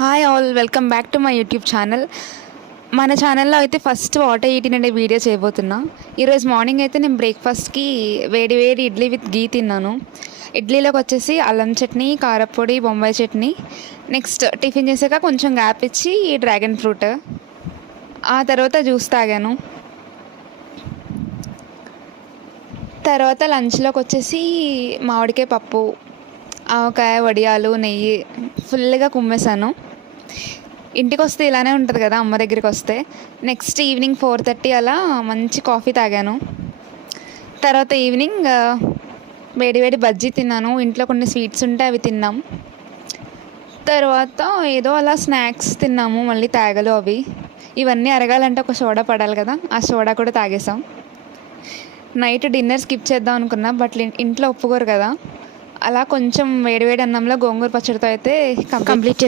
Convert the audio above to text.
Hi all, welcome back to my YouTube channel. మన ఛానల్లో అయితే first what I eat in అనే video చేయబోతున్నా. ఈరోజు మార్నింగ్ అయితే నేను బ్రేక్ఫాస్ట్కి వేడి వేడి ఇడ్లీ విత్ గీ తిన్నాను. ఇడ్లీలోకి వచ్చేసి అల్లం చట్నీ, కారపొడి, బొంబాయి చట్నీ. నెక్స్ట్ టిఫిన్ చేసాక కొంచెం గ్యాప్ ఇచ్చి డ్రాగన్ ఫ్రూట్, ఆ తర్వాత జ్యూస్ తాగాను. తర్వాత లంచ్లోకి వచ్చేసి మామిడికాయ పప్పు, ఆవకాయ, వడియాలు, నెయ్యి ఫుల్గా కుమ్మేశాను. ఇంటికి వస్తే ఇలానే ఉంటుంది కదా అమ్మ దగ్గరికి వస్తే. నెక్స్ట్ ఈవినింగ్ 4:30 అలా మంచి కాఫీ తాగాను. తర్వాత ఈవినింగ్ వేడి వేడి బజ్జీ తిన్నాను. ఇంట్లో కొన్ని స్వీట్స్ ఉంటే అవి తిన్నాం. తర్వాత ఏదో అలా స్నాక్స్ తిన్నాము, మళ్ళీ తాగలు అవి. ఇవన్నీ అరగాలంటే ఒక సోడా పడాలి కదా, ఆ సోడా కూడా తాగేసాం. నైట్ డిన్నర్ స్కిప్ చేద్దాం అనుకున్నా, బట్ ఇంట్లో ఒప్పుకోరు కదా. అలా కొంచెం వేడివేడి అన్నంలో గోంగూర పచ్చడితో అయితే కంప్లీట్